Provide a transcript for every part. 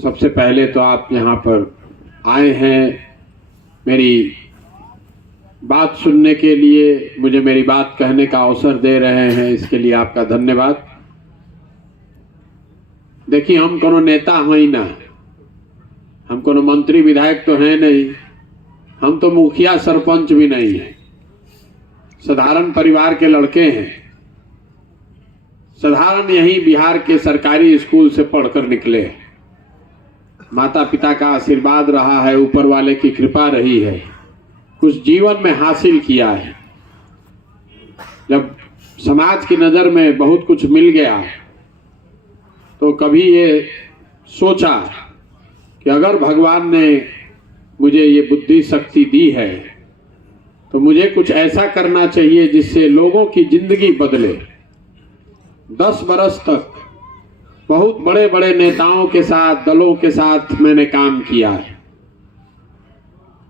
सबसे पहले तो आप यहाँ पर आए हैं मेरी बात सुनने के लिए, मुझे मेरी बात कहने का अवसर दे रहे हैं, इसके लिए आपका धन्यवाद। देखिए, हम कोनो नेता हैं ना, हम कोनो मंत्री विधायक तो हैं नहीं, हम तो मुखिया सरपंच भी नहीं हैं, साधारण परिवार के लड़के हैं। साधारण यही बिहार के सरकारी स्कूल से पढ़कर निकले। माता पिता का आशीर्वाद रहा है, ऊपर वाले की कृपा रही है, कुछ जीवन में हासिल किया है। जब समाज की नजर में बहुत कुछ मिल गया तो कभी ये सोचा कि अगर भगवान ने मुझे ये बुद्धि शक्ति दी है तो मुझे कुछ ऐसा करना चाहिए जिससे लोगों की जिंदगी बदले। 10 बरस तक बहुत बड़े बड़े नेताओं के साथ, दलों के साथ मैंने काम किया है।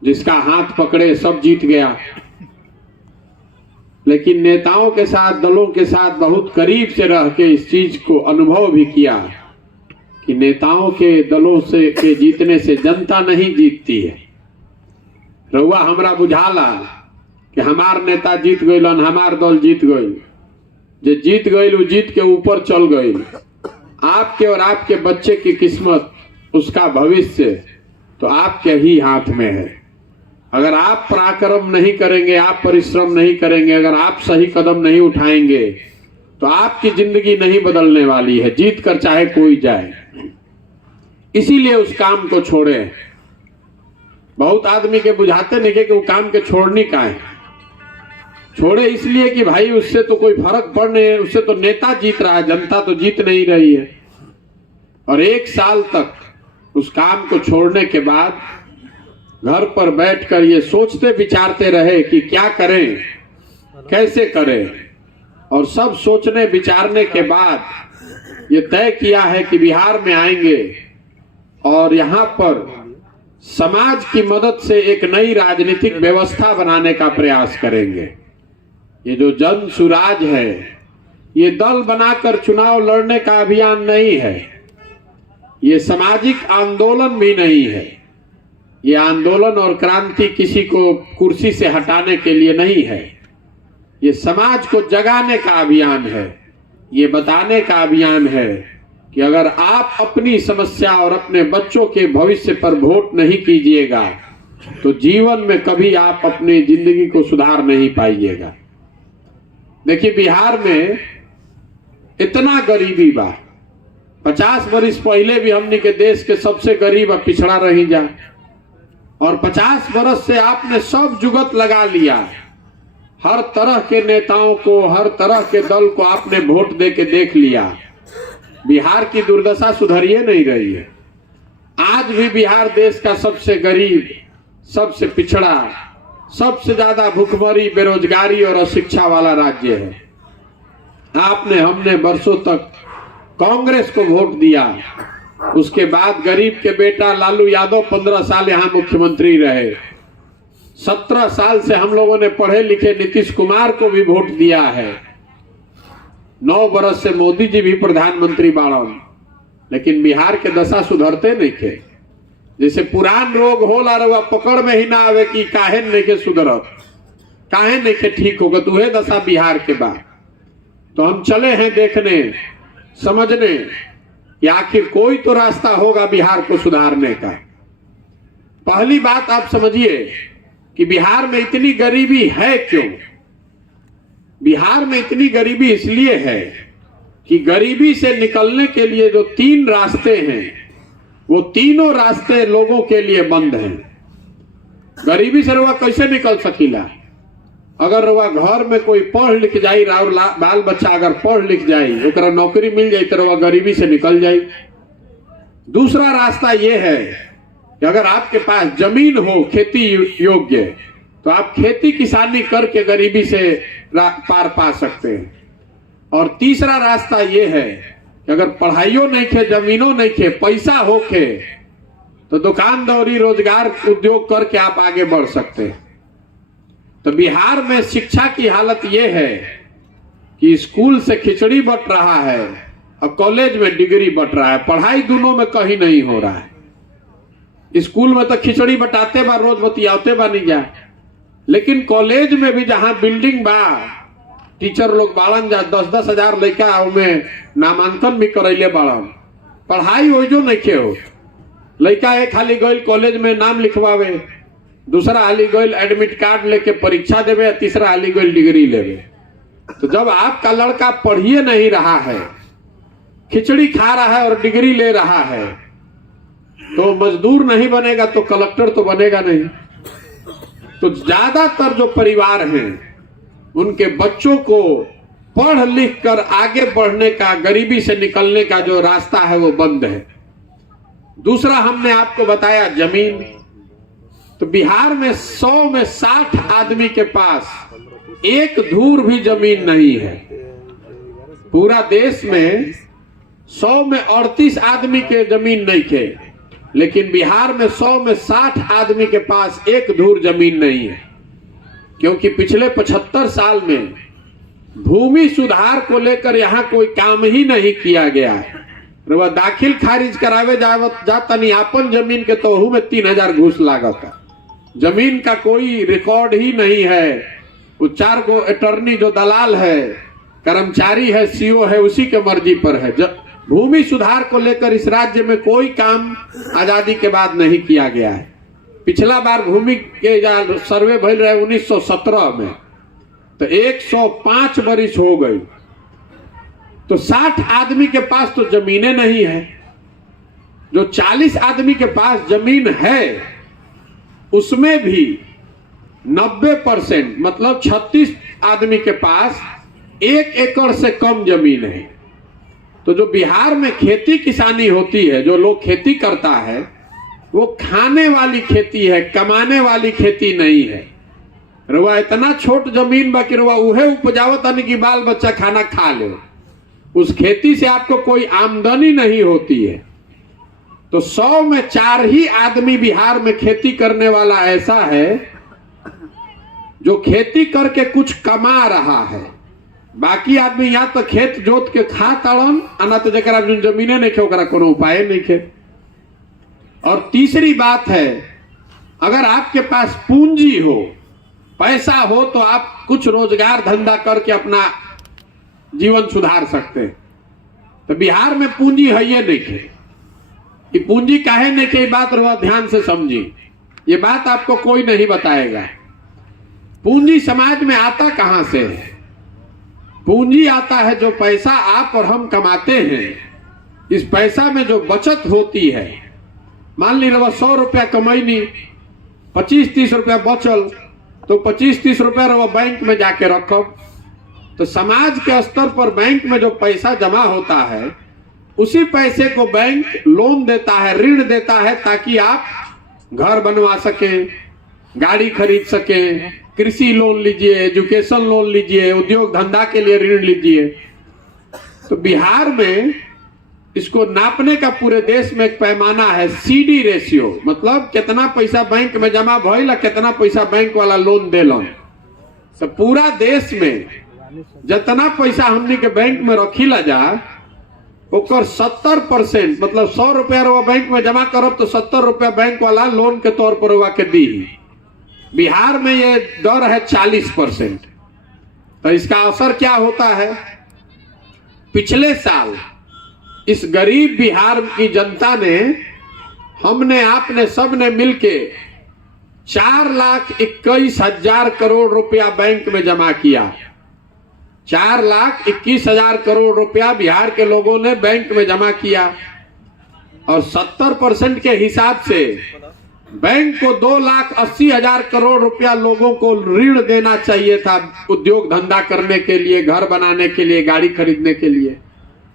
जिसका हाथ पकड़े सब जीत गया, लेकिन नेताओं के साथ, दलों के साथ बहुत करीब से रह के इस चीज को अनुभव भी किया कि नेताओं के, दलों से के जीतने से जनता नहीं जीतती है। रउआ हमरा बुझाला कि हमार नेता जीत गइलन, हमार दल जीत गइल। जे जीत गइल वो जीत के ऊपर चल गइल। आपके और आपके बच्चे की किस्मत, उसका भविष्य तो आपके ही हाथ में है। अगर आप पराक्रम नहीं करेंगे, आप परिश्रम नहीं करेंगे, अगर आप सही कदम नहीं उठाएंगे तो आपकी जिंदगी नहीं बदलने वाली है, जीत कर चाहे कोई जाए। इसीलिए उस काम को छोड़े। बहुत आदमी के बुझाते नहीं कि वो काम के छोड़नी का है। छोड़े इसलिए कि भाई उससे तो कोई फर्क पड़ नहीं है, उससे तो नेता जीत रहा है, जनता तो जीत नहीं रही है। और 1 साल तक उस काम को छोड़ने के बाद घर पर बैठकर ये सोचते विचारते रहे कि क्या करें, कैसे करें। और सब सोचने विचारने के बाद ये तय किया है कि बिहार में आएंगे और यहाँ पर समाज की मदद से एक नई राजनीतिक व्यवस्था बनाने का प्रयास करेंगे। ये जो जन सुराज है, ये दल बनाकर चुनाव लड़ने का अभियान नहीं है, ये सामाजिक आंदोलन भी नहीं है। ये आंदोलन और क्रांति किसी को कुर्सी से हटाने के लिए नहीं है। ये समाज को जगाने का अभियान है। ये बताने का अभियान है कि अगर आप अपनी समस्या और अपने बच्चों के भविष्य पर वोट नहीं कीजिएगा तो जीवन में कभी आप अपनी जिंदगी को सुधार नहीं पाइएगा। देखिए, बिहार में इतना गरीबी बा। 50 वर्ष पहले भी हमने के देश के सबसे गरीब और पिछड़ा रही जा, और 50 वर्ष से आपने सब जुगत लगा लिया। हर तरह के नेताओं को, हर तरह के दल को आपने वोट दे के देख लिया। बिहार की दुर्दशा सुधरिए नहीं रही है। आज भी बिहार देश का सबसे गरीब, सबसे पिछड़ा, सबसे ज्यादा भूखमरी, बेरोजगारी और अशिक्षा वाला राज्य है। आपने, हमने वर्षों तक कांग्रेस को वोट दिया। उसके बाद गरीब के बेटा लालू यादव 15 साल यहाँ मुख्यमंत्री रहे। 17 साल से हम लोगों ने पढ़े लिखे नीतीश कुमार को भी वोट दिया है। 9 बरस से मोदी जी भी प्रधानमंत्री बाड़न, लेकिन बिहार के दशा सुधरते नहीं थे। जैसे पुरान रोग होला रहा, पकड़ में ही ना आवे कि काहे नहीं के सुधरत, काहे नहीं के ठीक होगा, तो वह दशा बिहार के बाद। तो हम चले हैं देखने, समझने कि आखिर कोई तो रास्ता होगा बिहार को सुधारने का। पहली बात आप समझिए कि बिहार में इतनी गरीबी है क्यों। बिहार में इतनी गरीबी इसलिए है कि गरीबी से निकलने के लिए जो 3 रास्ते हैं, वो तीनों रास्ते लोगों के लिए बंद हैं। गरीबी से रउआ कैसे निकल सकीला? अगर रउआ घर में कोई पढ़ लिख जाई, बाल बच्चा अगर पढ़ लिख जाई, ओकरा नौकरी मिल जाई तो रउआ गरीबी से निकल जाई। दूसरा रास्ता ये है कि अगर आपके पास जमीन हो खेती योग्य, तो आप खेती किसानी करके गरीबी से पार पा सकते हैं। और तीसरा रास्ता ये है कि अगर पढ़ाइयों नहीं खे, जमीनों नहीं खे, पैसा होके, तो दुकानदारी, रोजगार, उद्योग करके आप आगे बढ़ सकते हैं। तो बिहार में शिक्षा की हालत यह है कि स्कूल से खिचड़ी बट रहा है अब कॉलेज में डिग्री बट रहा है, पढ़ाई दोनों में कहीं नहीं हो रहा है। स्कूल में तो खिचड़ी बटाते बा, रोज बतियाते बा नहीं जा, लेकिन कॉलेज में भी जहां बिल्डिंग बा, टीचर लोग बाड़न जा 10-10 हजार लड़का उनमें नामांकन भी करैले बाड़न, पढ़ाई हो जो नहीं हो। लड़का एक हाली गई कॉलेज में नाम लिखवावे, दूसरा हाली गई एडमिट कार्ड लेके परीक्षा देवे, तीसरा हाली गई डिग्री लेवे। तो जब आपका लड़का पढ़िए नहीं रहा है, खिचड़ी खा रहा है और डिग्री ले रहा है, तो मजदूर नहीं बनेगा तो कलेक्टर तो बनेगा नहीं। तो ज्यादातर जो परिवार हैं उनके बच्चों को पढ़ लिख कर आगे बढ़ने का, गरीबी से निकलने का जो रास्ता है वो बंद है। दूसरा हमने आपको बताया जमीन, तो बिहार में 100 में 60 आदमी के पास एक धूर भी जमीन नहीं है। पूरा देश में 100 में 38 आदमी के जमीन नहीं थे, लेकिन बिहार में 100 में 60 आदमी के पास एक धूर जमीन नहीं है, क्योंकि पिछले 75 साल में भूमि सुधार को लेकर यहाँ कोई काम ही नहीं किया गया है। वह दाखिल खारिज करावे जातनी आपन जमीन के तो में 3000 घूस लागत है। जमीन का कोई रिकॉर्ड ही नहीं है। वो 4 गो अटर्नी जो दलाल है, कर्मचारी है, सीओ है, उसी के मर्जी पर है। भूमि सुधार को लेकर इस राज्य में कोई काम आजादी के बाद नहीं किया गया है। पिछला बार भूमि के सर्वे भइल रहे 1917 में, तो 105 वर्ष हो गई। तो 60 आदमी के पास तो जमीनें नहीं है। जो 40 आदमी के पास जमीन है उसमें भी 90% मतलब 36 आदमी के पास 1 एकड़ से कम जमीन है। तो जो बिहार में खेती किसानी होती है, जो लोग खेती करता है, वो खाने वाली खेती है, कमाने वाली खेती नहीं है। रुआ इतना छोट जमीन बाकी रुआ उहे उपजावत नहीं कि बाल बच्चा खाना खा ले, उस खेती से आपको कोई आमदनी नहीं होती है। तो 100 में 4 ही आदमी बिहार में खेती करने वाला ऐसा है जो खेती करके कुछ कमा रहा है। बाकी आदमी या तो खेत जोत के खा तड़न, ना तो जरा जमीने नहीं खे ओकरा कोनो उपाय नहीं खे। और तीसरी बात है, अगर आपके पास पूंजी हो, पैसा हो, तो आप कुछ रोजगार धंधा करके अपना जीवन सुधार सकते हैं। तो बिहार में पूंजी है ये नहीं खे। कि पूंजी काहे नहीं खे, बात ध्यान से समझी, ये बात आपको कोई नहीं बताएगा। पूंजी समाज में आता कहां से है? पूंजी आता है जो पैसा आप और हम कमाते हैं, इस पैसा में जो बचत होती है। मान ली 100 रुपया कमैनी, 25-30 रुपया बचल, तो 25-30 रुपया रवा बैंक में जाके रखो। तो समाज के स्तर पर बैंक में जो पैसा जमा होता है, उसी पैसे को बैंक लोन देता है, ऋण देता है, ताकि आप घर बनवा सकें, गाड़ी खरीद सकें, कृषि लोन लीजिए, एजुकेशन लोन लीजिए, उद्योग धंधा के लिए ऋण लीजिए। तो बिहार में इसको नापने का पूरे देश में एक पैमाना है, CD रेशियो, मतलब कितना पैसा बैंक में जमा भइल, कितना पैसा बैंक वाला लोन देलन। तो पूरा देश में जितना पैसा हमने के बैंक में रखीला जा, ओकर 70% मतलब 100 रुपया रुआ बैंक में जमा करब तो 70 रुपया बैंक वाला लोन के तौर पर रुआ के दी। बिहार में ये दर है 40%। तो इसका असर क्या होता है? पिछले साल इस गरीब बिहार की जनता ने, हमने आपने सबने मिलके 4,21,000 करोड़ रुपया बैंक में जमा किया। 4,21,000 करोड़ रुपया बिहार के लोगों ने बैंक में जमा किया। और 70% के हिसाब से बैंक को 2,80,000 करोड़ रुपया लोगों को ऋण देना चाहिए था, उद्योग धंधा करने के लिए, घर बनाने के लिए, गाड़ी खरीदने के लिए।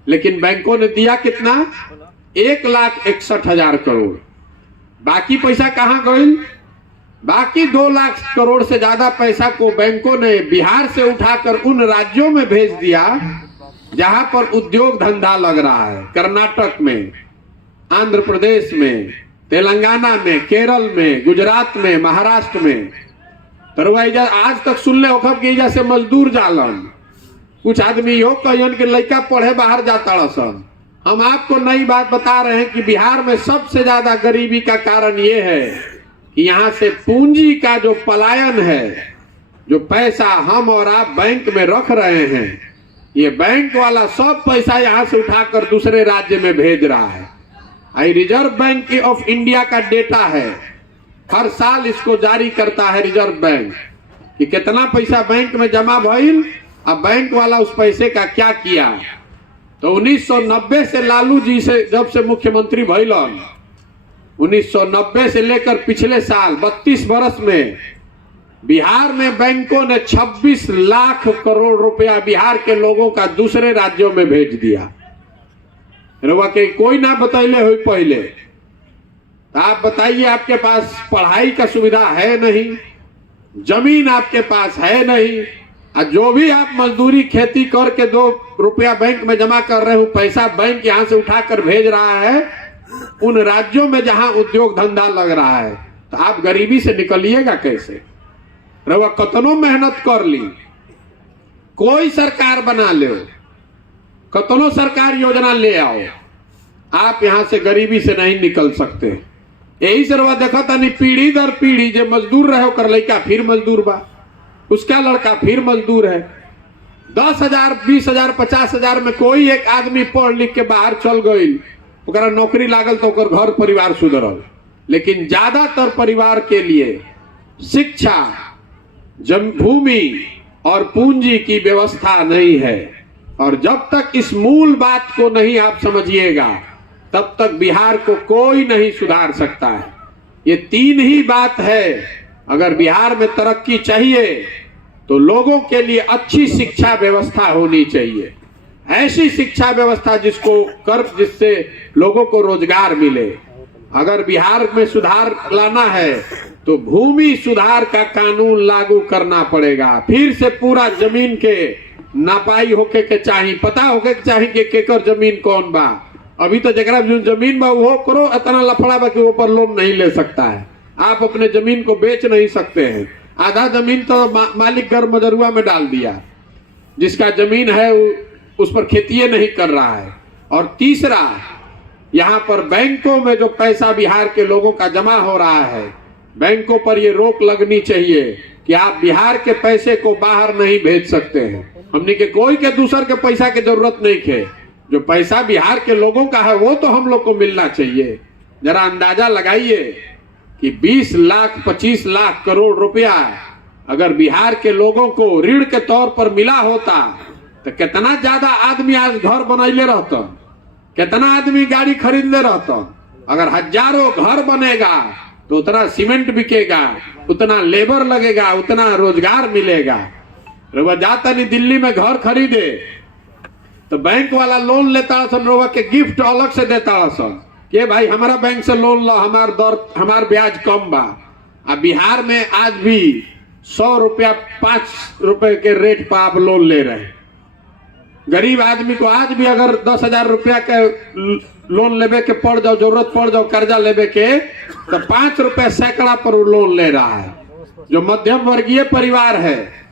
लेकिन बैंकों ने दिया कितना? 1,61,000 करोड़। बाकी पैसा कहां गई? बाकी 2 लाख करोड़ से ज्यादा पैसा को बैंकों ने बिहार से उठाकर उन राज्यों में भेज दिया जहां पर उद्योग धंधा लग रहा है। कर्नाटक में, आंध्र प्रदेश में, तेलंगाना में, केरल में, गुजरात में, महाराष्ट्र में। तो आज तक सुन ले ओखब के इजा से मजदूर जालन, कुछ आदमी यो कहन के लड़का पढ़े बाहर जाता सन। हम आपको नई बात बता रहे हैं कि बिहार में सबसे ज्यादा गरीबी का कारण ये है कि यहाँ से पूंजी का जो पलायन है, जो पैसा हम और आप बैंक में रख रहे हैं, ये बैंक वाला सब पैसा यहाँ से उठाकर दूसरे राज्य में भेज रहा है। रिजर्व बैंक ऑफ इंडिया का डेटा है, हर साल इसको जारी करता है रिजर्व बैंक कि कितना पैसा बैंक में जमा भइल, अब बैंक वाला उस पैसे का क्या किया। तो 1990 से लालू जी से जब से मुख्यमंत्री भइलन, 1990 से लेकर पिछले साल 32 वर्ष में बिहार में बैंकों ने 26 लाख करोड़ रुपया बिहार के लोगों का दूसरे राज्यों में भेज दिया। के कोई ना बतैले हुई पहले, आप बताइए, आपके पास पढ़ाई का सुविधा है नहीं, जमीन आपके पास है नहीं, और जो भी आप मजदूरी खेती करके 2 रुपया बैंक में जमा कर रहे हो, पैसा बैंक यहां से उठाकर भेज रहा है उन राज्यों में जहां उद्योग धंधा लग रहा है। तो आप गरीबी से निकलिएगा कैसे? रवा कतनो मेहनत कर ली, कोई सरकार बना ले, कतनो सरकार योजना ले आओ, आप यहां से गरीबी से नहीं निकल सकते। यही से रवा देखा था नहीं, पीढ़ी दर पीढ़ी जो मजदूर रहे कर लड़का फिर मजदूर बा, उसका लड़का फिर मजदूर है। 10,000 20,000 50,000 में कोई एक आदमी पढ़ लिख के बाहर चल गई, ओकरा नौकरी लागल तो ओकर घर परिवार सुधरल। लेकिन ज्यादातर परिवार के लिए शिक्षा, भूमि और पूंजी की व्यवस्था नहीं है। और जब तक इस मूल बात को नहीं आप समझिएगा, तब तक बिहार को कोई नहीं सुधार सकता है। ये 3 ही बात है। अगर बिहार में तरक्की चाहिए तो लोगों के लिए अच्छी शिक्षा व्यवस्था होनी चाहिए, ऐसी शिक्षा व्यवस्था जिससे लोगों को रोजगार मिले। अगर बिहार में सुधार लाना है तो भूमि सुधार का कानून लागू करना पड़ेगा। फिर से पूरा जमीन के नापाई होके के चाहिए, पता होके के चाहिए कि केकर जमीन कौन बा। अभी तो जगह जमीन बा वो करो, इतना लफड़ा बा कि ऊपर लोन नहीं ले सकता है। आप अपने जमीन को बेच नहीं सकते हैं। आधा जमीन तो मालिक घर मजरुआ में डाल दिया, जिसका जमीन है उस पर खेती नहीं कर रहा है। और तीसरा, यहाँ पर बैंकों में जो पैसा बिहार के लोगों का जमा हो रहा है, बैंकों पर ये रोक लगनी चाहिए कि आप बिहार के पैसे को बाहर नहीं भेज सकते हैं। हमने के कोई के दूसर के पैसा की जरूरत नहीं है, जो पैसा बिहार के लोगों का है वो तो हम लोग को मिलना चाहिए। जरा अंदाजा लगाइए कि 20 लाख 25 लाख करोड़ रुपया अगर बिहार के लोगों को ऋण के तौर पर मिला होता तो कितना ज्यादा आदमी आज घर बनैले रहता, कितना आदमी गाड़ी खरीदले रहता। अगर हजारों घर बनेगा तो उतना सीमेंट बिकेगा, उतना लेबर लगेगा, उतना रोजगार मिलेगा। रोवा जाता नहीं दिल्ली में घर खरीदे तो बैंक वाला लोन लेता सन, रोवा के गिफ्ट अलग से देता सन कि भाई हमारा बैंक से लोन लो, हमार ब्याज कम बा। अब बिहार में आज भी 100 रुपया 5 रुपए के रेट पर आप लोन ले रहे हैं। गरीब आदमी को आज भी अगर 10,000 रुपया के लोन लेवे के पड़ जाओ, जरूरत पड़ जाओ कर्जा लेवे के, तो 5 रुपया सैकड़ा पर लोन ले रहा है। जो मध्यम वर्गीय परिवार है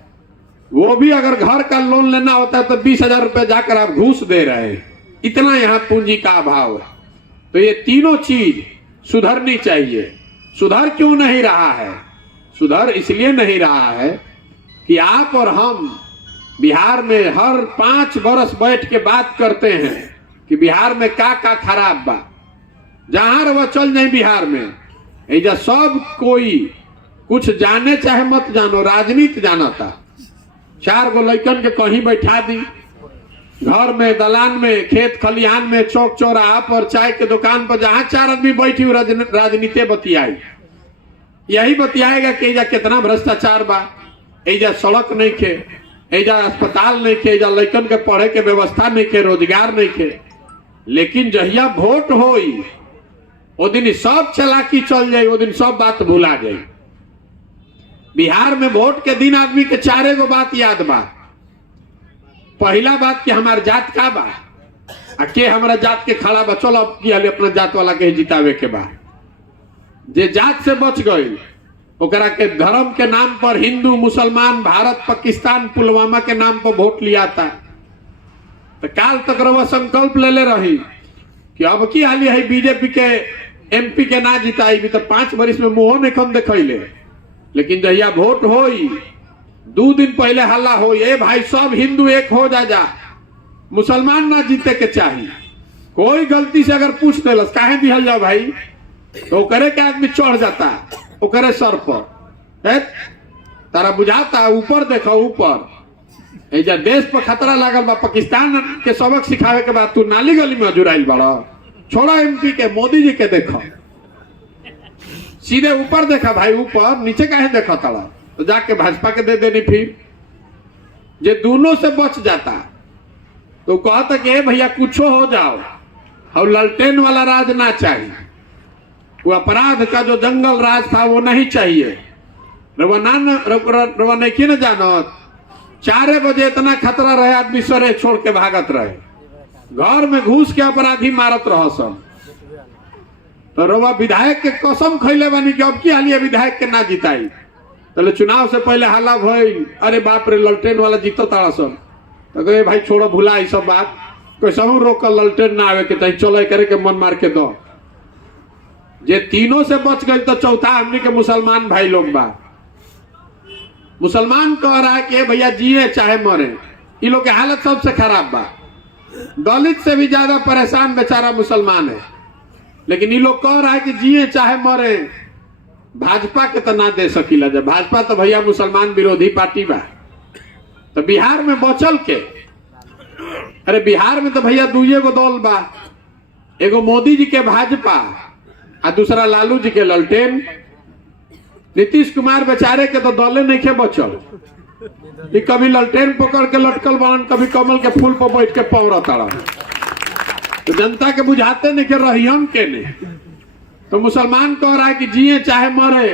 वो भी अगर घर का लोन लेना होता है तो 20,000 रुपया जाकर आप घूस दे रहे हैं। इतना यहाँ पूंजी का अभाव है। तो ये तीनों चीज सुधरनी चाहिए। सुधर क्यों नहीं रहा है? सुधर इसलिए नहीं रहा है कि आप और हम बिहार में हर 5 वर्ष बैठ के बात करते हैं कि बिहार में का खराब बा। जहां वह चल जाए बिहार में, ऐजा सब कोई कुछ जाने चाहे मत जानो, राजनीति जाना था। 4 गो लड़कन के कहीं बैठा दी, घर में, दलान में, खेत खलिहान में, चौक चौराहा पर, चाय के दुकान पर, जहां 4 आदमी बैठी राजनीति बतियाई। यही बतियाएगा कि एजा कितना भ्रष्टाचार बा, एजा सड़क नहीं खे, एजा अस्पताल नहीं खे, एजा लड़कन के पढ़े के व्यवस्था नहीं खे, रोजगार नहीं खे। लेकिन जहिया वोट होई वो दिन सब चलाकी चल जाए, वो दिन सब बात भुला जाए। बिहार में वोट के दिन आदमी के 4 गो बात याद बा। पहला बात कि हमार जात का बा, के हमारा जात के खड़ा बा, चलो अपना जात वाला के जितावे के बा। जे जात से बच गई ओकरा के धर्म के नाम पर हिंदू मुसलमान, भारत पाकिस्तान पुलवामा के नाम पर वोट लिया था। तो काल तक रवा संकल्प ले ले रही कि अब की हाली है बीजेपी के एमपी के ना जिताई भी तो 5 वर्ष में मुंह नहीं कम देखले, लेकिन जहिया वोट होई 2 दिन पहले हल्ला हो, ये भाई सब हिंदू एक हो जा, मुसलमान ना जीते के चाहिए। कोई गलती से अगर पूछ दिलस काहे दिहल जाओ भाई, तो करे के आदमी चढ़ जाता वो करे सर पर। तारा बुझाता ऊपर देखो ऊपर एजा देश पर खतरा लागल बा, पाकिस्तान के सबक सिखावे के बाद तू नाली गली में जुड़ाइल बड़ा। छोड़ा एमपी के, मोदी जी के देखो, सीधे ऊपर देखा भाई, ऊपर नीचे काहे देखा तारा, तो जाके भाजपा के दे देनी। फिर जे दोनों से बच जाता तो कहता कि भैया कुछ हो जाओ, और ललटेन वाला राज ना चाहिए, वो अपराध का जो जंगल राज था वो नहीं चाहिए। रवा नहीं न जानत 4 बजे इतना खतरा रहे, आदमी सरे छोड़ के भागत रहे, घर में घुस के अपराधी मारत रह सब। तो रवा विधायक के कसम खैले बानी कि अब की हालिया विधायक के ना जिताई। तो चुनाव से पहले हल्ला भइल, अरे बाप रे ललटेन वाला जीतो तारा सब। तो कहे भाई छोड़ो भुला ई सब बात, कोई समूह रोक ललटेन ना आवे के चाहिए, चलो करे के मन मार के दो। जे तीनों से बच गए तो चौथा हमने के मुसलमान भाई लोग बा। मुसलमान कह रहा है कि भैया जिए चाहे मरे, इन लोग की हालत सबसे खराब बा। दलित से भी ज्यादा परेशान बेचारा मुसलमान है, लेकिन ये लोग कह रहा है कि जिए चाहे मरे। भाजपा के तो ना दे सकीला, जब भाजपा तो भैया मुसलमान विरोधी पार्टी बा। तो बिहार में बचल के, अरे बिहार में तो भैया 2 गो दल बा, एगो मोदी जी के भाजपा और दूसरा लालू जी के ललटेन। नीतीश कुमार बेचारे के तो दले नहीं के बचल, कभी ललटेन पकड़ के लटकल बनन, कभी कमल के फूल पर बैठ के पौड़ा ताड़ा। तो जनता के बुझाते नहीं के रहियन के ने। तो मुसलमान कह रहा है कि जिए चाहे मरे,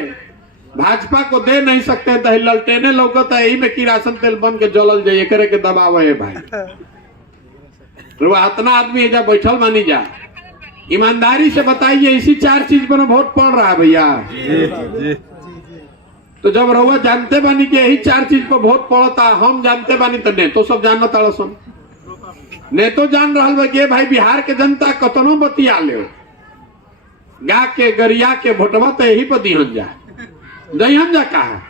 भाजपा को दे नहीं सकते, तो ललटेने लौकता है, यही में किरासन तेल बन के जलल जाइए करे के दबाव है भाई। तो इतना आदमी एजा बैठल मानी जा, ईमानदारी से बताइए इसी 4 चीज पर वोट पड़ रहा है भैया। तो जब रहुआ जानते बानी कि यही 4 चीज पर वोट पड़ता, हम जानते बानी तो ने तो सब जानना ताड़ा सुन, ने तो जान रहा बा कि भाई बिहार के जनता कतनो बतिया ले गा के गरिया के भोटवा तो यही पर दिहन जा दहन जा कहा।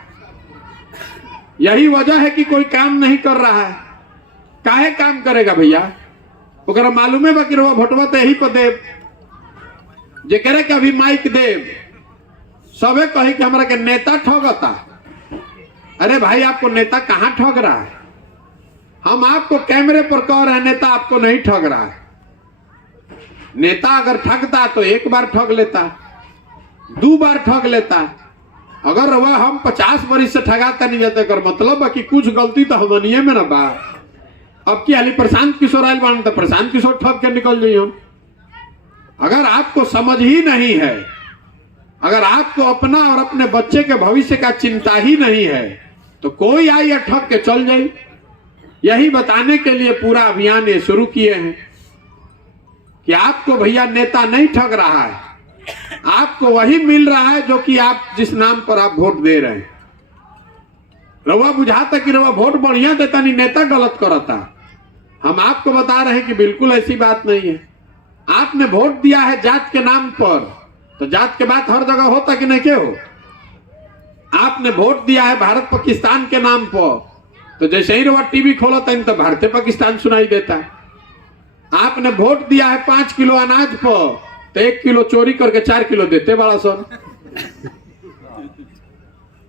यही वजह है कि कोई काम नहीं कर रहा है। काहे काम करेगा भैया, ओकरा मालूम है कि रहुआ भोटवा तो यही पर देव, जे करे कि अभी माइक देव सबे कही कि हमारा के नेता ठगता। अरे भाई आपको नेता कहां ठग रहा है, हम आपको कैमरे पर कह रहे हैं नेता आपको नहीं ठग रहा है। नेता अगर ठगता तो 1 बार ठग लेता, 2 बार ठग लेता। अगर वह हम 50 वर्ष से ठगाता नहीं जाता कर मतलब कि कुछ गलती तो हमनिए में ना बा। अब की हाली प्रशांत किशोर आयल बान तो प्रशांत किशोर ठग के निकल जाइए हम। अगर आपको समझ ही नहीं है, अगर आपको अपना और अपने बच्चे के भविष्य का चिंता ही नहीं है, तो कोई आई ठग के चल जाए। यही बताने के लिए पूरा अभियान ये शुरू किए हैं कि आपको भैया नेता नहीं ठग रहा है, आपको वही मिल रहा है जो कि आप जिस नाम पर आप वोट दे रहे हैं। रवा बुझाता कि रवा वोट बढ़िया देता नहीं, नेता गलत करता। हम आपको बता रहे हैं कि बिल्कुल ऐसी बात नहीं है। आपने वोट दिया है जात के नाम पर, तो जात के बात हर जगह होता कि नहीं के हो। आपने वोट दिया है भारत पाकिस्तान के नाम पर, तो जैसे ही रवा टीवी खोलता है तो भारत पाकिस्तान सुनाई देता है। आपने वोट दिया है 5 किलो अनाज पर, तो 1 किलो चोरी करके 4 किलो देते बड़ा सन।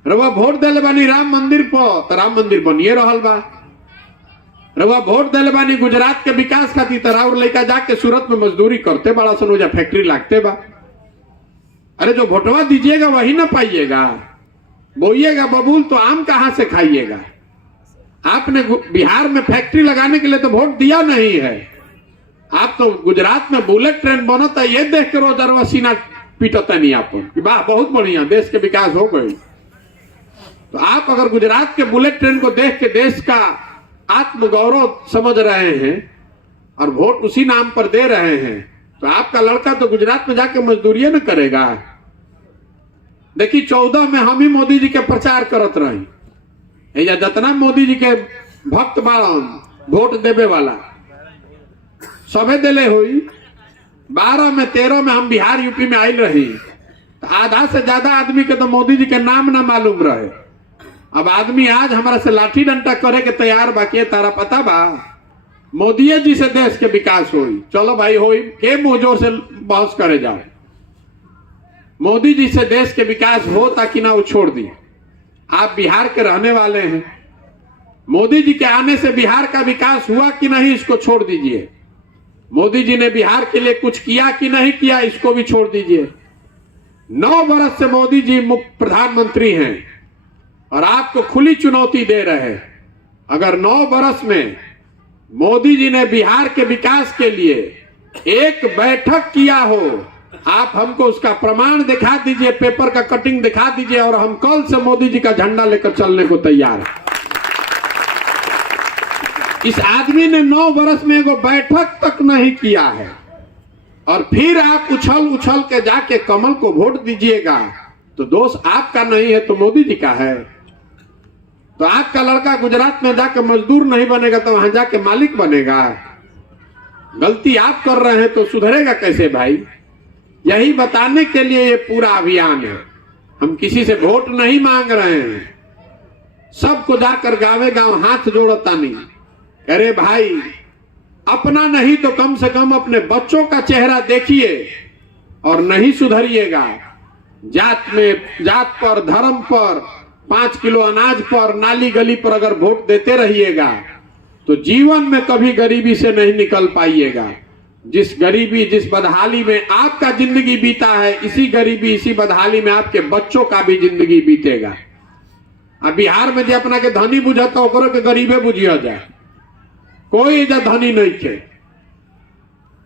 रवा वोट दिले बानी राम मंदिर पर, तो राम मंदिर बनिए रहल बा। रवा वोट दिले बानी गुजरात के विकास खातिर, तो राउर लड़का जाके सूरत में मजदूरी करते बड़ा सन, वजह फैक्ट्री लागते बा। अरे जो वोटवा दीजिएगा वही ना पाइएगा, बोइएगा बबूल तो आम कहां से खाइएगा। आपने बिहार में फैक्ट्री लगाने के लिए तो वोट दिया नहीं है। आप तो गुजरात में बुलेट ट्रेन बनता, ये देख के रोज सीना पीटता नहीं आप कि वाह बहुत बढ़िया देश के विकास हो गई। तो आप अगर गुजरात के बुलेट ट्रेन को देख के देश का आत्मगौरव समझ रहे हैं और वोट उसी नाम पर दे रहे हैं, तो आपका लड़का तो गुजरात में जाके मजदूरी न करेगा। देखिए 14 में हम ही मोदी जी के प्रचार करत रही, या जितना मोदी जी के भक्त बाड़न वोट देवे वाला, सबे दिले हुई 12 में 13 में हम बिहार यूपी में आयल रही, आधा से ज्यादा आदमी के तो मोदी जी के नाम ना मालूम रहे। अब आदमी आज हमारा से लाठी डंडा करे के तैयार बा के तारा पता बा मोदी जी से देश के विकास होई। चलो भाई होई के मुंह जोर से बहस करे जाए, मोदी जी से देश के विकास हो ताकि ना वो छोड़ दिए। आप बिहार के रहने वाले हैं, मोदी जी के आने से बिहार का विकास हुआ कि नहीं इसको छोड़ दीजिए। मोदी जी ने बिहार के लिए कुछ किया कि नहीं किया इसको भी छोड़ दीजिए। 9 वर्ष से मोदी जी मुख्य प्रधानमंत्री हैं और आपको खुली चुनौती दे रहे हैं। अगर 9 वर्ष में मोदी जी ने बिहार के विकास के लिए एक बैठक किया हो, आप हमको उसका प्रमाण दिखा दीजिए, पेपर का कटिंग दिखा दीजिए और हम कल से मोदी जी का झंडा लेकर चलने को तैयार हैं। इस आदमी ने 9 वर्ष में एगो बैठक तक नहीं किया है और फिर आप उछल उछल के जाके कमल को वोट दीजिएगा, तो दोष आपका नहीं है तो मोदी जी का है। तो आपका लड़का गुजरात में जाके मजदूर नहीं बनेगा तो वहां जाके मालिक बनेगा। गलती आप कर रहे हैं तो सुधरेगा कैसे भाई? यही बताने के लिए ये पूरा अभियान है। हम किसी से वोट नहीं मांग रहे हैं, सबको जाकर गावे गांव हाथ जोड़ता नहीं। अरे भाई अपना नहीं तो कम से कम अपने बच्चों का चेहरा देखिए और नहीं सुधरिएगा। जात पर, धर्म पर, 5 किलो अनाज पर, नाली गली पर अगर वोट देते रहिएगा तो जीवन में कभी गरीबी से नहीं निकल पाइएगा। जिस गरीबी, जिस बदहाली में आपका जिंदगी बीता है, इसी गरीबी, इसी बदहाली में आपके बच्चों का भी जिंदगी बीतेगा। अब बिहार में जो अपना के धनी बुझता ओकरो के गरीबे बुझिया जाए, कोई इधर धनी नहीं थे।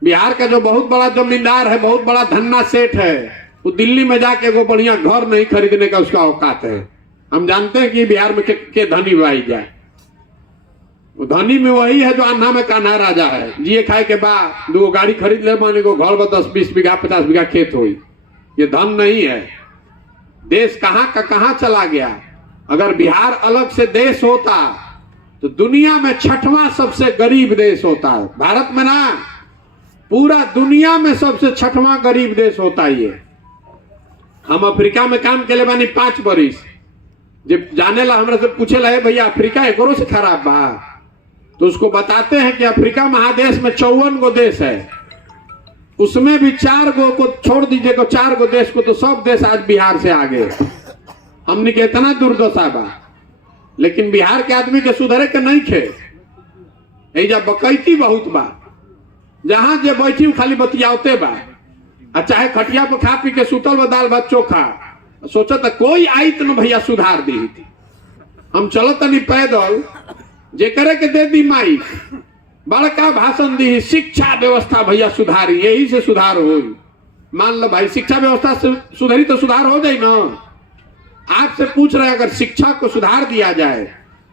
बिहार का जो बहुत बड़ा जमींदार है, बहुत बड़ा धन्ना सेठ है, वो दिल्ली में जाके वो बढ़िया घर नहीं खरीदने का उसका औकात है। हम जानते हैं कि बिहार में के धनी भाई जाए, वो धनी में वही है जो अन्ना में कान्हा राजा है। जिए खाए के बाद 2 गाड़ी खरीद ले, माने को घर में 10-20 बीघा 50 बीघा खेत हुई। ये धन नहीं है। देश कहां का कहां चला गया। अगर बिहार अलग से देश होता तो दुनिया में 6वां सबसे गरीब देश होता है। भारत में ना, पूरा दुनिया में सबसे 6वां गरीब देश होता ये। हम अफ्रीका में काम के लिए बानी 5 बरिस। जब जाने ला हमरा से पूछे ला भैया अफ्रीका एकरो से खराब बा, तो उसको बताते हैं कि अफ्रीका महादेश में 54 गो देश है, उसमें भी 4 गो को छोड़ दीजिएगा, 4 गो देश को, तो सब देश आज बिहार से आगे। हमने के इतना दुर्दशा बा, लेकिन बिहार के आदमी के सुधरे के नहीं खे। एजा बकैती बहुत बा, जहां जे बैठी खाली बतियावते बा, चाहे खटिया पर खा पी के सुतल बा, दाल भात चोखा, सोचा था कोई आई तो न भैया सुधार दी थी। हम चलो तनी पैदल, जे करे के दे दी माई, बड़का भाषण दी, शिक्षा व्यवस्था भैया सुधारी, यही से सुधार हो। मान लो भाई शिक्षा व्यवस्था से सुधरी तो सुधार हो जाए ना। आपसे पूछ रहे अगर शिक्षा को सुधार दिया जाए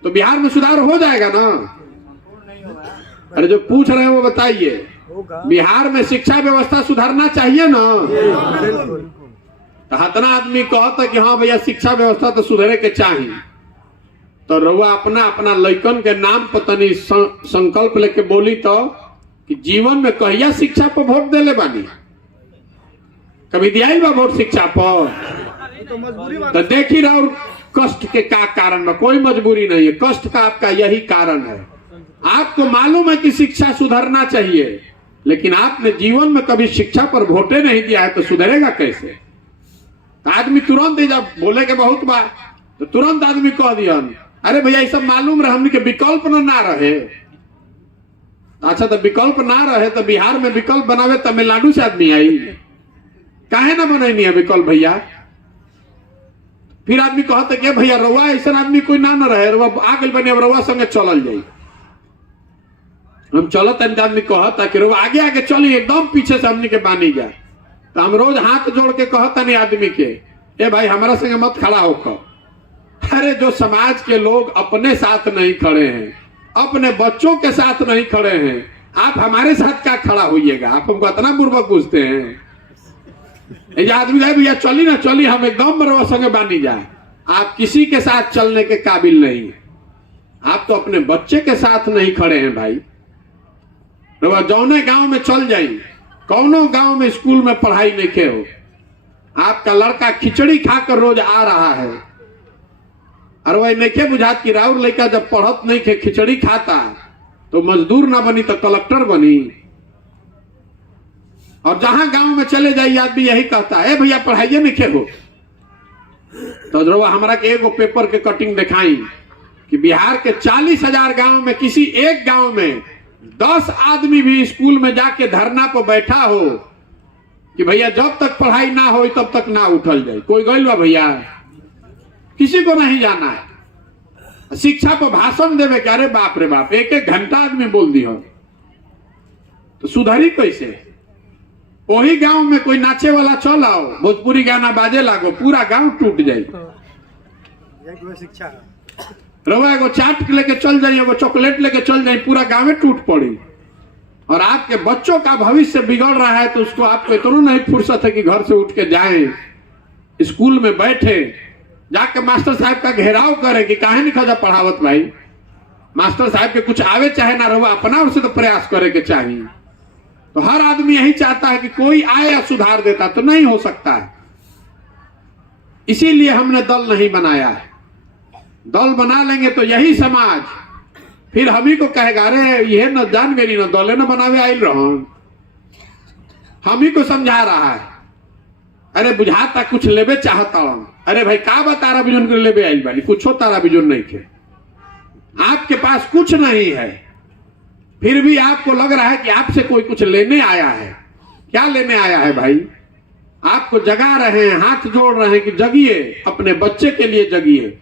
तो बिहार में सुधार हो जाएगा ना? अरे जो पूछ रहे हैं वो बताइए, बिहार में शिक्षा व्यवस्था सुधारना चाहिए ना? तो हतना आदमी कहता कि हाँ भैया शिक्षा व्यवस्था तो सुधरे के चाहिए, तो रउआ अपना अपना लइकन के नाम पर तनी संकल्प लेके बोली तो कि जीवन में कहिया शिक्षा पर वोट देले बानी? कभी दिया बा वोट शिक्षा पर? तो देख ही रहो कष्ट के का कारण है। कोई मजबूरी नहीं है, कष्ट का आपका यही कारण है। आपको मालूम है कि शिक्षा सुधरना चाहिए, लेकिन आपने जीवन में कभी शिक्षा पर वोटे नहीं दिया है, तो सुधरेगा कैसे? तो आदमी तुरंत जब बोले के बहुत बात, तो तुरंत आदमी कह दिया अरे भैया ये सब मालूम रहे, हमने के विकल्प ना रहे। अच्छा तो विकल्प ना रहे तो बिहार में विकल्प बनावे तमिलनाडु से आदमी आई, काहे ना बनाई है विकल्प भैया? फिर आदमी कहते कि भैया रउआ ऐसा आदमी कोई ना रहे, रउआ आ गई बनी, अब रउआ संगे चलल जाई। हम चलत आदमी कहता कि रउआ आगे आगे चली, एकदम पीछे से हमने के बानी जाए। तो हम रोज हाथ जोड़ के कहता नहीं आदमी के, ए भाई हमारा संगे मत खड़ा होकर। अरे जो समाज के लोग अपने साथ नहीं खड़े हैं, अपने बच्चों के साथ नहीं खड़े हैं, आप हमारे साथ क्या खड़ा होइएगा? आप हमको इतना बुर्बक पूछते हैं। आदमी है भैया चली ना चली, हम एकदम रउआ संगे बानी जाए। आप किसी के साथ चलने के काबिल नहीं है, आप तो अपने बच्चे के साथ नहीं खड़े हैं भाई। रउआ जौने गांव में चल जाई, कौनो गांव में स्कूल में पढ़ाई नहीं के हो, आपका लड़का खिचड़ी खाकर रोज आ रहा है, और वही नहीं बुझात कि राउर लड़का जब पढ़त नहीं के खिचड़ी खाता तो मजदूर ना बनी तो कलेक्टर बनी। और जहां गांव में चले जाइए आदमी यही कहता है, भैया पढ़ाइए नहीं के हो। तो रउआ हमारा के एगो पेपर के कटिंग दिखाई कि बिहार के 40,000 गांव में किसी एक गांव में 10 आदमी भी स्कूल में जाके धरना पर बैठा हो कि भैया जब तक पढ़ाई ना हो तब तक ना उठल जाए। कोई गइल बा भैया? किसी को नहीं जाना है। शिक्षा पर भाषण देवे क्या? अरे बाप रे बाप, एक एक घंटा आदमी बोल दी हो तो सुधरी कैसे? वही गांव में कोई नाचे वाला चल आओ, भोजपुरी गाना बाजे लागो, पूरा गांव टूट जाए। शिक्षा रवा एगो चाट लेके चल जाइए, एगो चॉकलेट लेके चल जाइए, पूरा गांव में टूट पड़ी। और आपके बच्चों का भविष्य बिगड़ रहा है तो उसको आपको इतना नहीं फुर्सत है कि घर से उठ के जाएं, स्कूल में बैठे, जाके मास्टर साहब का घेराव करे कि काहे नहीं खजा पढ़ावत भाई। मास्टर साहब के कुछ आवे चाहे ना रहुआ, अपना और से तो प्रयास करे के चाहिए। तो हर आदमी यही चाहता है कि कोई आए या सुधार देता, तो नहीं हो सकता है। इसीलिए हमने दल नहीं बनाया है। दल बना लेंगे तो यही समाज फिर हम ही को कहेगा, अरे ये न जान गई न दले न बनावे आइल रहो। हम ही को समझा रहा है, अरे बुझाता कुछ लेबे चाहता हूं। अरे भाई का तारा बिजुन के लेबे आइल बानी? कुछ तारा बिजुन नहीं थे, आपके पास कुछ नहीं है, फिर भी आपको लग रहा है कि आपसे कोई कुछ लेने आया है। क्या लेने आया है भाई? आपको जगा रहे हैं, हाथ जोड़ रहे हैं कि जगिए, अपने बच्चे के लिए जगिए,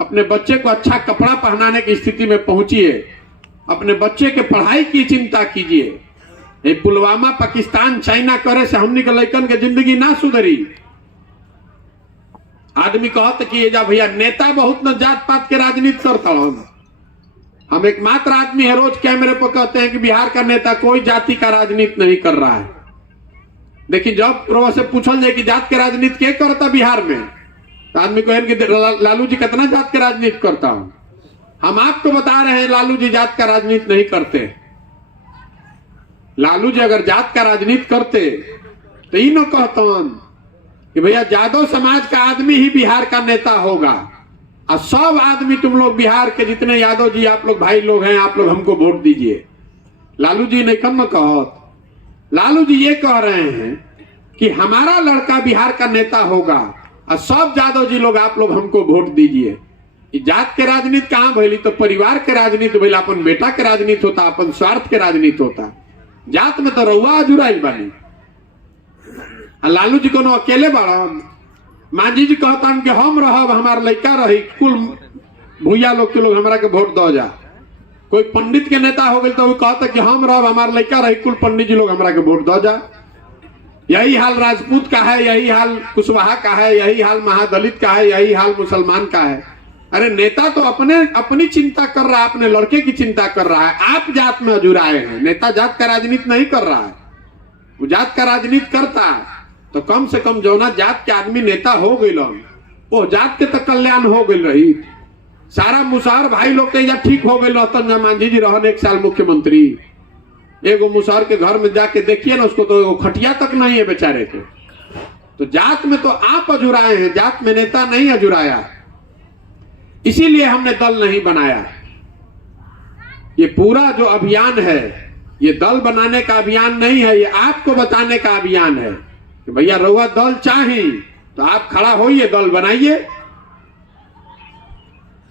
अपने बच्चे को अच्छा कपड़ा पहनाने की स्थिति में पहुंचिए, अपने बच्चे के पढ़ाई की चिंता कीजिए। ये पुलवामा, पाकिस्तान, चाइना करे से हमनी के लड़कन के जिंदगी ना सुधरी। आदमी कहते कि ये जा भैया नेता बहुत न जात पात के राजनीति करता हूं। हम एकमात्र आदमी है रोज कैमरे पर कहते हैं कि बिहार का नेता कोई जाति का राजनीति नहीं कर रहा है। देखिए जब प्रोवा से पूछल जाए कि जात के राजनीति क्या करता बिहार में, तो आदमी कहें कि लालू जी कितना जात के राजनीति करता हूं। हम आपको बता रहे हैं लालू जी जात का राजनीति नहीं करते। लालू जी अगर जात का राजनीति करते तो ये न कहता कि भैया यादव समाज का आदमी ही बिहार का नेता होगा, और सब आदमी तुम लोग बिहार के जितने यादव जी आप लोग भाई लोग हैं, आप लोग हमको वोट दीजिए। लालू जी नहीं कम कहत, लालू जी ये कह रहे हैं कि हमारा लड़का बिहार का नेता होगा और सब यादव जी लोग आप लोग हमको वोट दीजिए। जात के राजनीति कहां भैली? तो परिवार के राजनीति भैला, अपन बेटा के राजनीति होता, अपन स्वार्थ के राजनीति होता। जात में तो रउआ जुड़ाई बानी। लालू जी को अकेले बाड़न। मांझी जी कहता कि हम रहब, हमार लड़का रही, कुल भूया लोग के लोग हमरा के वोट दो जा। कोई पंडित के नेता हो गए तो वो कहता कि हम रहब, हमार लड़का रही, कुल पंडित जी लोग हमरा के वोट दो जा। यही हाल राजपूत का है, यही हाल कुशवाहा का है, यही हाल महादलित का है, यही हाल मुसलमान का है। अरे नेता तो अपनी चिंता कर रहा है, अपने लड़के की चिंता कर रहा है। आप जात में अजुराए हैं। नेता जात का राजनीति नहीं कर रहा है। वो जात का राजनीति करता है तो कम से कम जौना जात के आदमी नेता हो गई, वो जात के तो कल्याण हो गई रही। सारा मुसहर भाई लोग के या ठीक हो गई रहता। मांझी जी रहन 1 साल मुख्यमंत्री, एगो मुसहर के घर में जाके देखिए ना, उसको तो एगो खटिया तक नहीं है बेचारे के। तो जात में तो आप अजुराए हैं, जात में नेता नहीं अजुराया। इसीलिए हमने दल नहीं बनाया। ये पूरा जो अभियान है, ये दल बनाने का अभियान नहीं है, ये आपको बताने का अभियान है कि भैया रउआ दल चाहिए तो आप खड़ा होइए, दल बनाइए।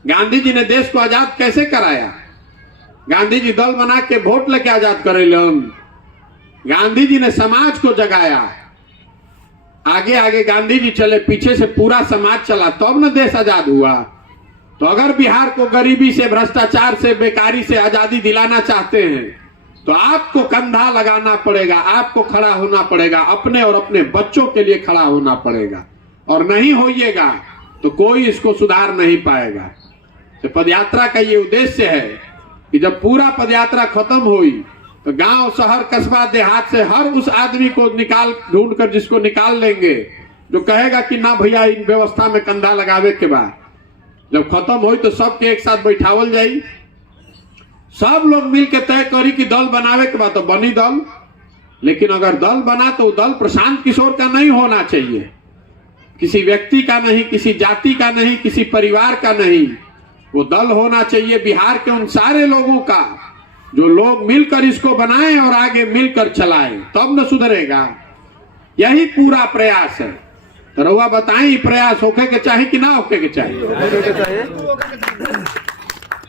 गांधी जी ने देश को आजाद कैसे कराया? गांधी जी दल बना के वोट लेके आजाद करेलन। गांधी जी ने समाज को जगाया। आगे आगे गांधी जी चले, पीछे से पूरा समाज चला, तब न देश आजाद हुआ। तो अगर बिहार को गरीबी से, भ्रष्टाचार से, बेकारी से आजादी दिलाना चाहते हैं तो आपको कंधा लगाना पड़ेगा, आपको खड़ा होना पड़ेगा, अपने और अपने बच्चों के लिए खड़ा होना पड़ेगा। और नहीं होइएगा तो कोई इसको सुधार नहीं पाएगा। तो पदयात्रा का ये उद्देश्य है कि जब पूरा पदयात्रा खत्म हुई तो गांव, शहर, कस्बा, देहात से हर उस आदमी को ढूंढ कर जिसको निकाल लेंगे जो कहेगा कि ना भैया इन व्यवस्था में कंधा लगावे के बाद। जब खत्म हुई तो सबके एक साथ बैठावल जाई, सब लोग मिलकर तय करी कि दल बनावे के बाद तो बनी दल, लेकिन अगर दल बना तो दल प्रशांत किशोर का नहीं होना चाहिए, किसी व्यक्ति का नहीं, किसी जाति का नहीं, किसी परिवार का नहीं। वो दल होना चाहिए बिहार के उन सारे लोगों का जो लोग मिलकर इसको बनाएं और आगे मिलकर चलाएं, तब न सुधरेगा। यही पूरा प्रयास है। तो रउआ बताएं, प्रयास होके के चाहिए कि ना होके के चाहिए?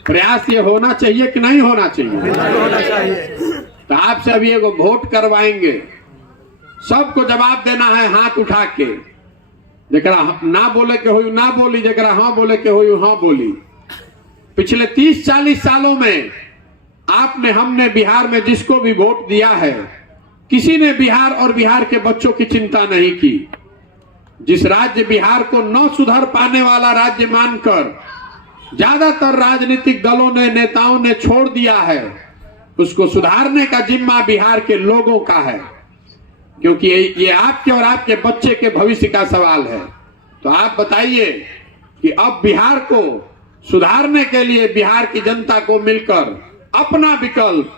प्रयास ये होना चाहिए कि नहीं होना चाहिए? तो आपसे अभी एगो वोट करवाएंगे, सबको जवाब देना है हाथ उठा के। जरा ना बोले के हुई ना बोली, जरा हाँ बोले के हुई हाँ बोली। पिछले 30-40 सालों में आपने हमने बिहार में जिसको भी वोट दिया है, किसी ने बिहार और बिहार के बच्चों की चिंता नहीं की। जिस राज्य बिहार को न सुधर पाने वाला राज्य मानकर ज्यादातर राजनीतिक दलों ने, नेताओं ने छोड़ दिया है, उसको सुधारने का जिम्मा बिहार के लोगों का है, क्योंकि ये आपके और आपके बच्चे के भविष्य का सवाल है। तो आप बताइए कि अब बिहार को सुधारने के लिए बिहार की जनता को मिलकर अपना विकल्प,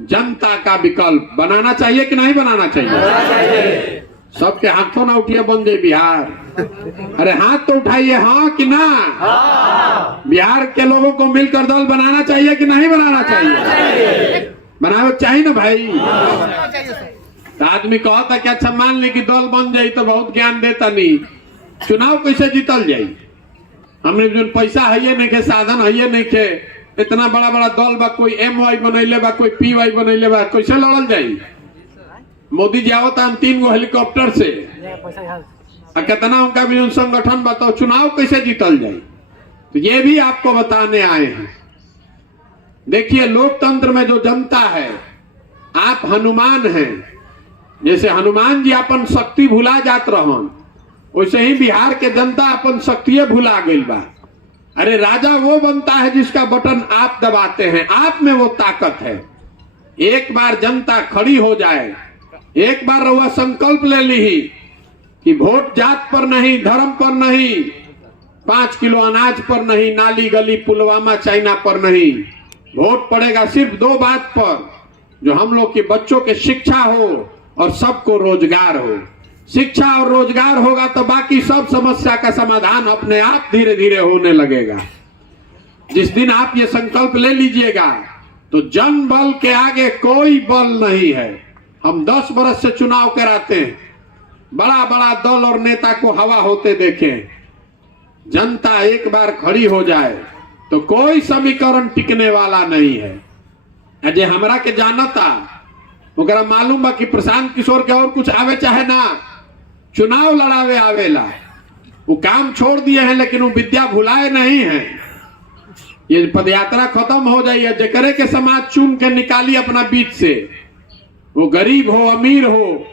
जनता का विकल्प बनाना चाहिए कि नहीं बनाना चाहिए? सबके हाथों ना उठिए, बन जाए बिहार। अरे हाथ तो उठाइए, हाँ कि ना? बिहार के लोगों को मिलकर दल बनाना चाहिए कि नहीं बनाना चाहिए? बनाना चाहिए ना भाई। तो आदमी कहता कि अच्छा मान ली कि दल बन जाये तो बहुत ज्ञान देता नहीं, चुनाव कैसे जीतल जाये? हमने जो पैसा है नहीं के, साधन है नहीं के, इतना बड़ा बड़ा दल बा, कोई MY बनैले बा, कोई PY बनैले बा, कैसे लड़ल जाये? मोदी जी आवता 3 गो हेलीकॉप्टर से, कितना उनका भी संगठन बताओ, चुनाव कैसे जीतल जाये? तो ये भी आपको बताने आए हैं। देखिए, लोकतंत्र में जो जनता है, आप हनुमान हैं, जैसे हनुमान जी अपन शक्ति भुला जात रहन, वैसे ही बिहार के जनता अपन शक्ति भुला गई बा। अरे राजा वो बनता है जिसका बटन आप दबाते हैं, आप में वो ताकत है। एक बार जनता खड़ी हो जाए, एक बार रउआ संकल्प ले ली कि वोट जात पर नहीं, धर्म पर नहीं, 5 किलो अनाज पर नहीं, नाली गली पुलवामा चाइना पर नहीं, वोट पड़ेगा सिर्फ 2 बात पर, जो हम लोग के बच्चों के शिक्षा हो और सबको रोजगार हो। शिक्षा और रोजगार होगा तो बाकी सब समस्या का समाधान अपने आप धीरे धीरे होने लगेगा। जिस दिन आप ये संकल्प ले लीजिएगा तो जन बल के आगे कोई बल नहीं है। हम 10 बरस से चुनाव कराते हैं, बड़ा बड़ा दल और नेता को हवा होते देखें। जनता एक बार खड़ी हो जाए तो कोई समीकरण टिकने वाला नहीं है। अजय हमरा के जानता, ओकरा मालूम बा कि प्रशांत किशोर के और कुछ आवे चाहे ना, चुनाव लड़ावे आवेला। वो काम छोड़ दिए हैं, लेकिन वो विद्या भुलाए नहीं है। ये पदयात्रा खत्म हो जाइए, जकरे के समाज चुन के निकाली अपना बीच से, वो गरीब हो, अमीर हो,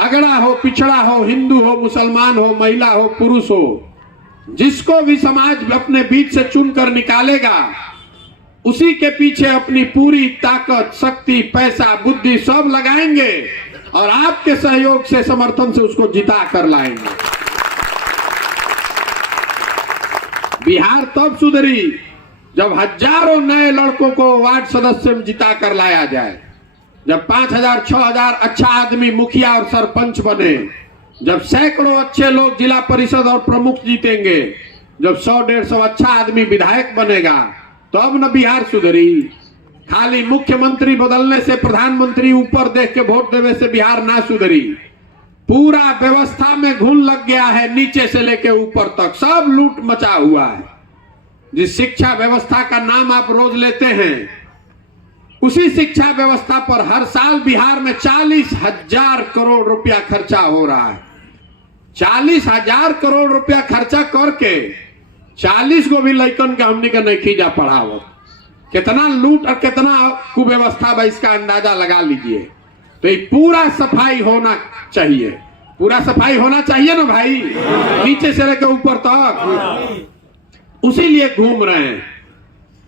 अगड़ा हो, पिछड़ा हो, हिंदू हो, मुसलमान हो, महिला हो, पुरुष हो, जिसको भी समाज अपने बीच से चुनकर निकालेगा, उसी के पीछे अपनी पूरी ताकत, शक्ति, पैसा, बुद्धि सब लगाएंगे और आपके सहयोग से, समर्थन से उसको जिता कर लाएंगे। बिहार तब सुधरी जब हजारों नए लड़कों को वार्ड सदस्य में जिता कर लाया जाए, जब 5000, 6000 अच्छा आदमी मुखिया और सरपंच बने, जब सैकड़ों अच्छे लोग जिला परिषद और प्रमुख जीतेंगे, जब 100-150 अच्छा आदमी विधायक बनेगा, तब न बिहार सुधरी। खाली मुख्यमंत्री बदलने से, प्रधानमंत्री ऊपर देख के वोट देने से बिहार ना सुधरी। पूरा व्यवस्था में घुन लग गया है, नीचे से लेके ऊपर तक सब लूट मचा हुआ है। जिस शिक्षा व्यवस्था का नाम आप रोज लेते हैं, उसी शिक्षा व्यवस्था पर हर साल बिहार में 40,000 करोड़ रुपया खर्चा हो रहा है। 40,000 करोड़ रुपया खर्चा करके 40 को भी लड़कन के हमने का नहीं खींचा पढ़ावो। कितना लूट और कितना कुव्यवस्था बा, इसका अंदाजा लगा लीजिए। तो ये पूरा सफाई होना चाहिए, पूरा सफाई होना चाहिए ना भाई, नीचे से लेकर ऊपर तक। उसी लिए घूम रहे हैं।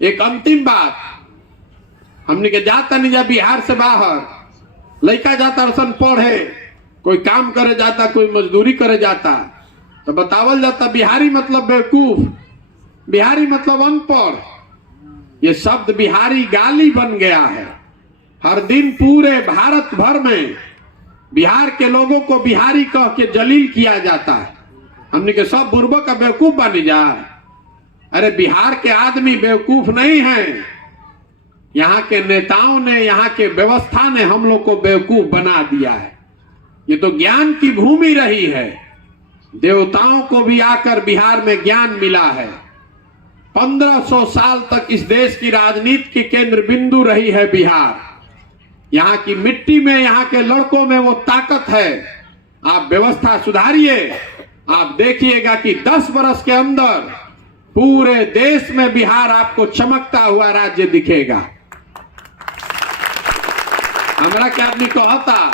एक अंतिम बात, हमने के जाता नहीं जा बिहार से बाहर, लड़का जाता रसन पढ़े, कोई काम करे जाता, कोई मजदूरी करे जाता, तो बतावल जाता बिहारी मतलब बेवकूफ, बिहारी मतलब अनपढ़। ये शब्द बिहारी गाली बन गया है। हर दिन पूरे भारत भर में बिहार के लोगों को बिहारी कह के जलील किया जाता है। हमने के सब बुर्बक का बेवकूफ बन जाए। अरे बिहार के आदमी बेवकूफ नहीं है, यहाँ के नेताओं ने, यहाँ के व्यवस्था ने हम लोग को बेवकूफ बना दिया है। ये तो ज्ञान की भूमि रही है, देवताओं को भी आकर बिहार में ज्ञान मिला है। 1500 साल तक इस देश की राजनीति की केंद्र बिंदु रही है बिहार। यहाँ की मिट्टी में, यहाँ के लड़कों में वो ताकत है। आप व्यवस्था सुधारिए, आप देखिएगा कि 10 वर्ष के अंदर पूरे देश में बिहार आपको चमकता हुआ राज्य दिखेगा। हमरा के आदमी कहता,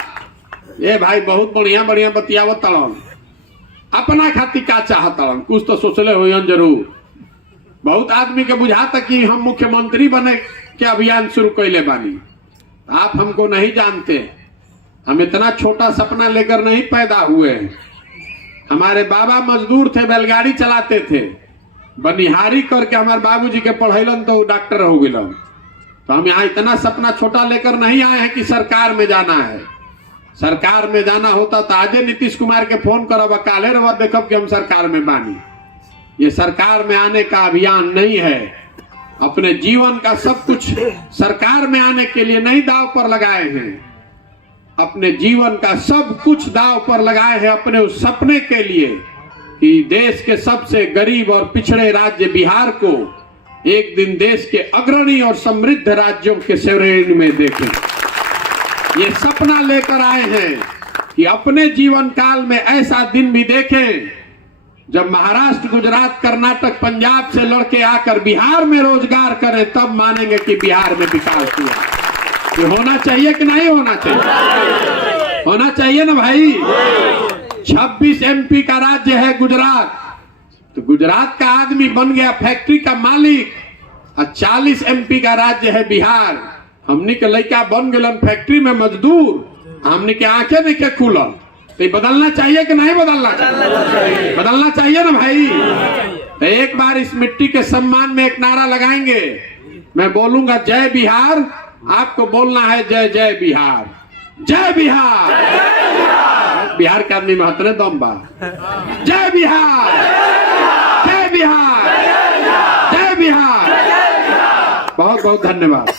ये भाई बहुत बढ़िया बढ़िया बतियावत तड़न, अपना खातिर का चाहतड़न, कुछ तो सोचले हो जरूर। बहुत आदमी के बुझाता कि हम मुख्यमंत्री बने के अभियान शुरू कैले बानी। आप हमको नहीं जानते, हम इतना छोटा सपना लेकर नहीं पैदा हुए। हमारे बाबा मजदूर थे, बैलगाड़ी चलाते थे, बनिहारी करके हमारे बाबूजी के पढ़ैलन तो डॉक्टर हो गए। तो हम यहाँ इतना सपना छोटा लेकर नहीं आए हैं कि सरकार में जाना है। सरकार में जाना होता तो आजे नीतीश कुमार के फोन करब, काले रह देखब कि हम सरकार में बानी। ये सरकार में आने का अभियान नहीं है। अपने जीवन का सब कुछ सरकार में आने के लिए नहीं दांव पर लगाए हैं, अपने जीवन का सब कुछ दांव पर लगाए हैं अपने उस सपने के लिए कि देश के सबसे गरीब और पिछड़े राज्य बिहार को एक दिन देश के अग्रणी और समृद्ध राज्यों के श्रेणी में देखें। ये सपना लेकर आए हैं कि अपने जीवन काल में ऐसा दिन भी देखें जब महाराष्ट्र, गुजरात, कर्नाटक, पंजाब से लड़के आकर बिहार में रोजगार करें, तब मानेंगे कि बिहार में विकास हुआ। ये होना चाहिए कि नहीं होना चाहिए? होना चाहिए ना भाई। 26 MP का राज्य है गुजरात, तो गुजरात का आदमी बन गया फैक्ट्री का मालिक, और 40 MP का राज्य है बिहार। हमने के लड़का बन गए फैक्ट्री में मजदूर, हमने के आंखें नहीं के खुला। तो बदलना चाहिए कि नहीं बदलना चाहिए? बदलना चाहिए ना भाई। तो एक बार इस मिट्टी के सम्मान में एक नारा लगाएंगे। मैं बोलूंगा जय बिहार, आपको बोलना है जय जय बिहार, जय बिहार। बिहार के आदमी में हतरे दम बा। जय बिहार, जय बिहार, जय बिहार। बहुत बहुत धन्यवाद।